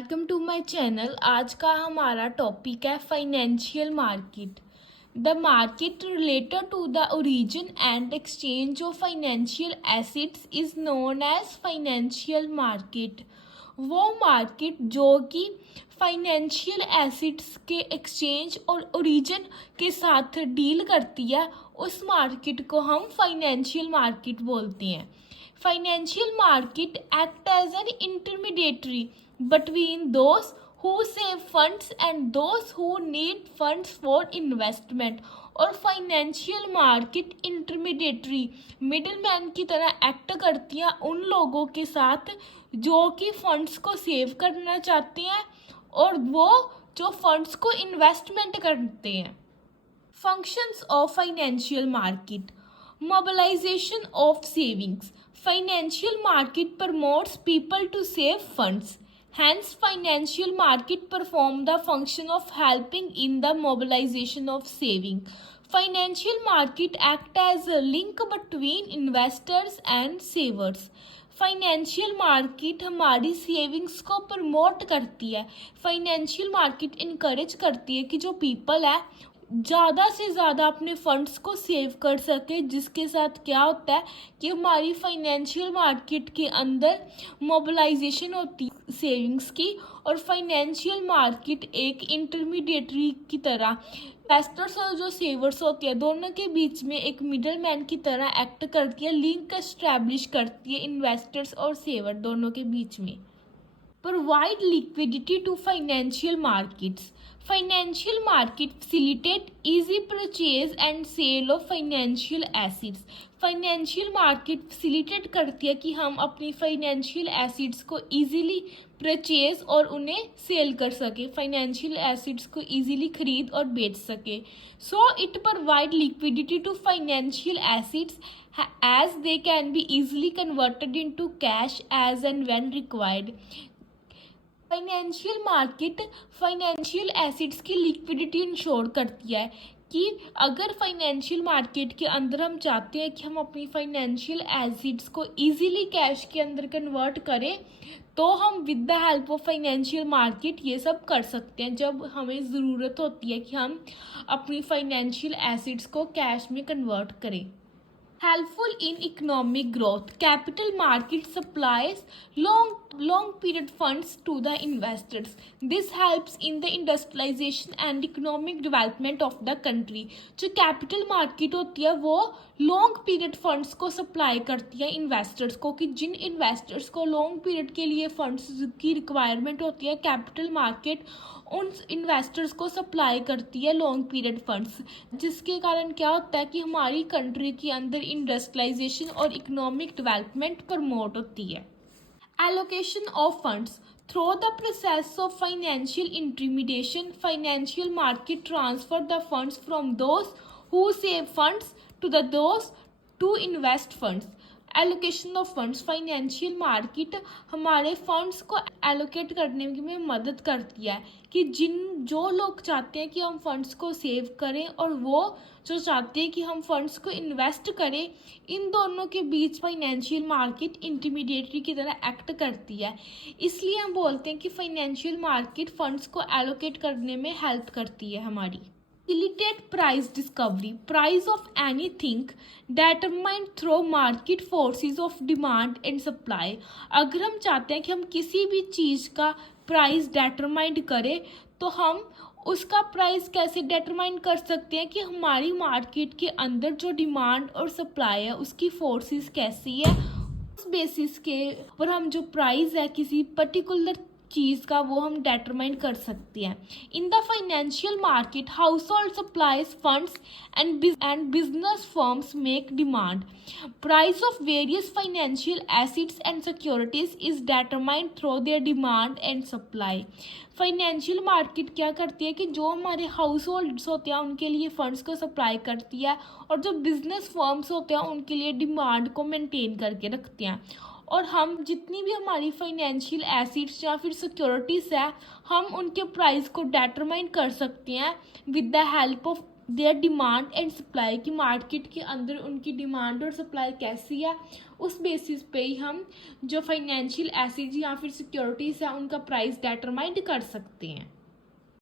Welcome to my channel. आज का हमारा टॉपिक है financial market. The market related to the origin and exchange of financial assets is known as financial market. वो market जो कि financial assets के exchange और ओरिजिन के साथ डील करती है, उस मार्केट को हम फाइनेंशियल मार्केट बोलते हैं। Financial market act as an intermediary between those who save funds and those who need funds for investment। और financial market intermediary middle man की तरह एक्ट करती है उन लोगों के साथ जो कि फंड्स को सेव करना चाहते हैं और वो जो फंड्स को इन्वेस्टमेंट करते हैं। Functions of financial market: mobilization of savings. Financial market promotes people to save funds. Hence, financial market perform the function of helping in the mobilization of saving. Financial market act as a link between investors and savers. Financial market हमारी savings को promote करती है। Financial market encourage करती है कि जो people है ज़्यादा से ज़्यादा अपने फंड्स को सेव कर सके, जिसके साथ क्या होता है कि हमारी फाइनेंशियल मार्केट के अंदर मोबिलाइजेशन होती है सेविंग्स की। और फाइनेंशियल मार्केट एक इंटरमीडिएटरी की तरह इन्वेस्टर्स और जो सेवर्स होते हैं दोनों के बीच में एक मिडल मैन की तरह एक्ट करती है, लिंक एस्टैब्लिश करती है इन्वेस्टर्स और सेवर दोनों के बीच में। Provide liquidity to financial markets. Financial market facilitate easy purchase and sale of financial assets. Financial market facilitate करती है कि हम अपनी फाइनेंशियल एसेट्स को इजीली परचेज और उन्हें सेल कर सके, फाइनेंशियल एसेट्स को इजीली खरीद और बेच सके। So it provide liquidity to financial assets as they can be easily converted into cash as and when required. Financial market financial assets की लिक्विडिटी इंश्योर करती है कि अगर फाइनेंशियल मार्केट के अंदर हम चाहते हैं कि हम अपनी फाइनेंशियल एसेट्स को इजीली कैश के अंदर कन्वर्ट करें, तो हम with the help of financial market ये सब कर सकते हैं जब हमें ज़रूरत होती है कि हम अपनी फाइनेंशियल एसेट्स को कैश में कन्वर्ट करें। Helpful in economic growth. Capital market supplies long period funds to the investors. This helps in the industrialization and economic development of the country. जो कैपिटल मार्केट होती है वो लॉन्ग पीरियड फंड्स को supply करती है investors को, कि जिन investors को लॉन्ग पीरियड के लिए फंड्स की रिक्वायरमेंट होती है, कैपिटल मार्केट उन इन्वेस्टर्स को सप्लाई करती है लॉन्ग पीरियड फंड्स, जिसके कारण क्या होता है कि हमारी कंट्री के अंदर इंडस्ट्रियलाइजेशन और इकोनॉमिक डेवलपमेंट प्रमोट होती है। Allocation of funds through the process of financial intermediation, financial market transfer the funds from those who save funds to the those to invest funds. Allocation of funds, financial market हमारे funds को allocate करने में मदद करती है कि जो लोग चाहते हैं कि हम फंड्स को सेव करें और वो जो चाहते हैं कि हम फंड्स को इन्वेस्ट करें, इन दोनों के बीच फाइनेंशियल मार्केट इंटरमीडिएटरी की तरह एक्ट करती है। इसलिए हम बोलते हैं कि फाइनेंशियल मार्केट फंड्स को एलोकेट करने में हेल्प करती है हमारी। Facilitate price discovery. Price of anything determined through market forces of demand and supply. अगर हम चाहते हैं कि हम किसी भी चीज़ का प्राइस डिटरमाइन करें, तो हम उसका प्राइस कैसे डिटरमाइन कर सकते हैं कि हमारी मार्केट के अंदर जो डिमांड और सप्लाई है उसकी फोर्सेस कैसी है, उस बेसिस के ऊपर हम जो प्राइस है किसी पर्टिकुलर चीज़ का वो हम डिटरमाइन कर सकते हैं। In the financial market house hold supplies funds and business firms make demand. Price of various financial assets and securities is determined through their demand and supply. Financial market क्या करती है कि जो हमारे हाउस होल्ड्स होते हैं उनके लिए फंड्स को सप्लाई करती है और जो बिजनेस फर्म्स होते हैं उनके लिए डिमांड को मेंटेन करके रखते हैं। और हम जितनी भी हमारी फाइनेंशियल एसेट्स या फिर सिक्योरिटीज़ है, हम उनके प्राइस को डिटरमाइन कर सकते हैं with the help of their demand and supply, की मार्केट के अंदर उनकी डिमांड और सप्लाई कैसी है, उस बेसिस पे ही हम जो फाइनेंशियल एसेट्स या फिर सिक्योरिटीज़ है उनका प्राइस डिटरमाइन कर सकते हैं।